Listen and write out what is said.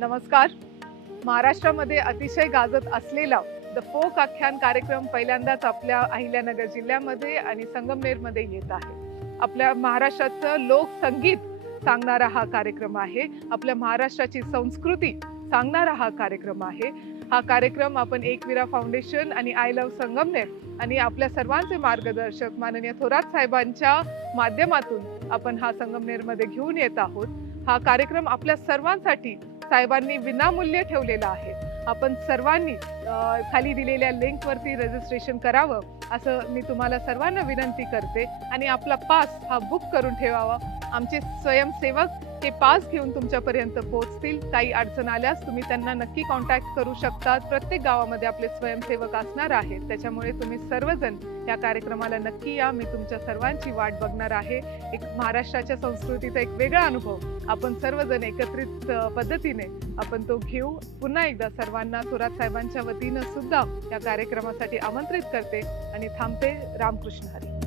नमस्कार. महाराष्ट्रामध्ये अतिशय गाजत असलेला द फोक आख्यान कार्यक्रम पहिल्यांदाच आपल्या अहिल्यानगर जिल्ह्यामध्ये आणि संगमनेरमध्ये येत आहे. आपल्या महाराष्ट्राचं लोकसंगीत सांगणारा हा कार्यक्रम आहे. आपल्या महाराष्ट्राची संस्कृती सांगणारा हा कार्यक्रम आहे. हा कार्यक्रम आपण एकविरा फाउंडेशन आणि आय लव्ह संगमनेर आणि आपल्या सर्वांचे मार्गदर्शक माननीय थोरात साहेबांच्या माध्यमातून आपण हा संगमनेरमध्ये घेऊन येत आहोत. हा कार्यक्रम आपल्या सर्वांसाठी साहेबांनी विनामूल्य ठेवलेला आहे. आपण सर्वांनी खाली दिलेल्या लिंकवरती रजिस्ट्रेशन करावं असं मी तुम्हाला सर्वांना विनंती करते आणि आपला पास हा बुक करून ठेवावा. आमचे स्वयंसेवक हे पास घेऊन तुमच्यापर्यंत पोहोचतील. काही अडचण आल्यास तुम्ही त्यांना नक्की कॉन्टॅक्ट करू शकतात. प्रत्येक गावामध्ये आपले स्वयंसेवक असणार आहेत. त्याच्यामुळे तुम्ही सर्वजण या कार्यक्रमाला नक्की या. मी तुमच्या सर्वांची वाट बघणार आहे. एक महाराष्ट्राच्या संस्कृतीचा एक वेगळा अनुभव आपण सर्वजण एकत्रित पद्धतीने आपण तो घेऊ. पुन्हा एकदा सर्वांना थोरात साहेबांच्या वतीनं सुद्धा या कार्यक्रमासाठी आमंत्रित करते आणि थांबते. रामकृष्ण हरी.